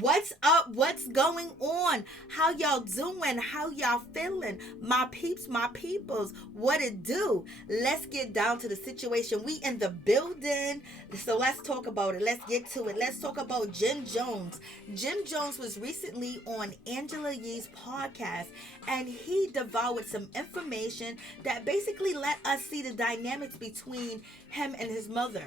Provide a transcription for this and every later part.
What's up? What's going on? How y'all doing? How y'all feeling? My peeps, my peoples, what it do? Let's get down to the situation. We in the building. So let's talk about it. Let's get to it. Let's talk about Jim Jones. Jim Jones was recently on Angela Yee's podcast, and he devoured some information that basically let us see the dynamics between him and his mother.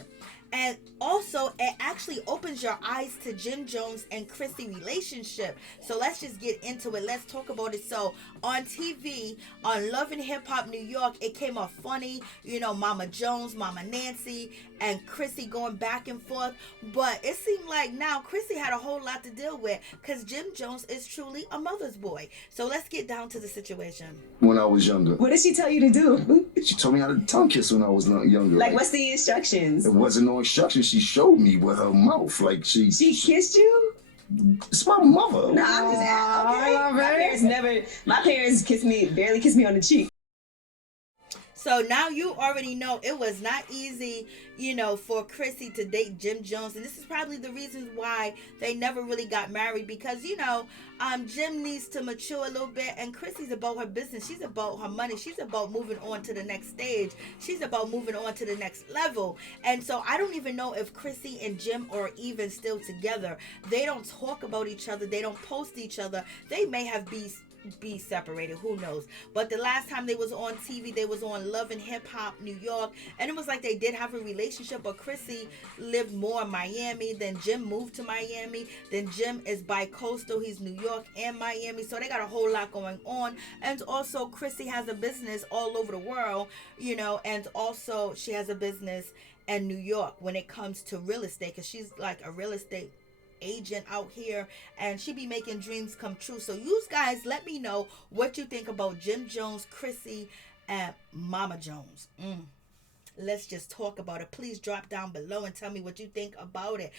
And also, it actually opens your eyes to Jim Jones and Chrissy relationship. So let's just get into it. Let's talk about it. So on TV, on Love and Hip Hop New York, it came off funny. Mama Jones, Mama Nancy, and Chrissy going back and forth. But it seemed like now Chrissy had a whole lot to deal with because Jim Jones is truly a mother's boy. So let's get down to the situation. When I was younger. What did she tell you to do? She told me how to tongue kiss when I was younger. Like, what's the instructions? It wasn't no instructions. She showed me with her mouth. Like, she kissed you? It's my mother. No, I'm just okay. My parents barely kissed me on the cheek. So now you already know it was not easy, for Chrissy to date Jim Jones. And this is probably the reasons why they never really got married because, Jim needs to mature a little bit. And Chrissy's about her business. She's about her money. She's about moving on to the next stage. She's about moving on to the next level. And so I don't even know if Chrissy and Jim are even still together. They don't talk about each other. They don't post each other. They may have be separated, who knows. But the last time they was on TV, they was on Love and Hip Hop New York, and it was like they did have a relationship, but Chrissy lived more in Miami. Then Jim moved to Miami. Then Jim is bi-coastal. He's New York and Miami, so they got a whole lot going on. And also Chrissy has a business all over the world, and also she has a business in New York when it comes to real estate, because she's like a real estate agent out here, and she be making dreams come true. So you guys let me know what you think about Jim Jones, Chrissy, and Mama Jones. Let's just talk about it. Please drop down below and tell me what you think about it.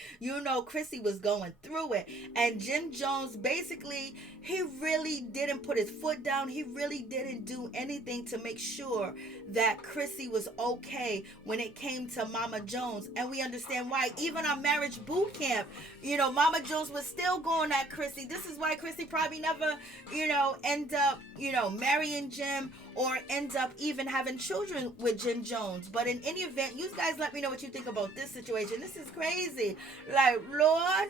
Chrissy was going through it, and Jim Jones, basically, he really didn't put his foot down. He really didn't do anything to make sure that Chrissy was okay when it came to Mama Jones. And we understand why. Even on marriage boot camp, Mama Jones was still going at Chrissy. This is why Chrissy probably never, end up, marrying Jim or end up even having children with Jim Jones. But in any event, you guys let me know what you think about this situation. This is crazy. Like, Lord,